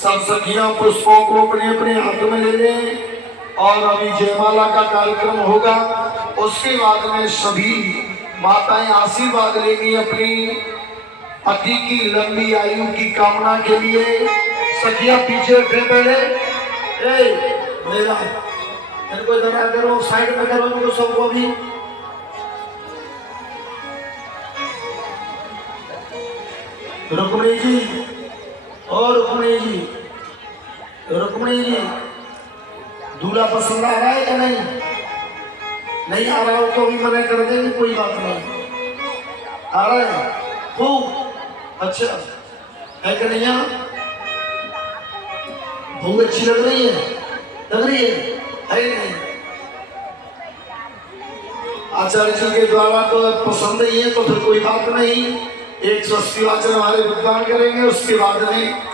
सब सखियां पुष्पों को अपने अपने हाथ में ले लें और अभी जयमाला का कार्यक्रम होगा। उसके बाद में सभी माताएं आशीर्वाद लेंगी अपनी पति की लंबी आयु की कामना के लिए। सखियां पीछे उठे पहले मेरे को इधर करो, साइड में करो इनको सबको भी। रुक्मिणी जी और रुक्मिणी जी दूल्हा पसंद आ रहा है या नहीं? नहीं आ रहा हो तो भी मना कर देंगे, कोई बात नहीं। आ रहा है खूब अच्छा है कि नहीं? बहुत अच्छी लग रही है, है नहीं? आचार्य जी के द्वारा तो पसंद ही है तो फिर कोई बात नहीं। एक स्वस्ति वाचन हमारे विद्वान करेंगे, उसके बाद में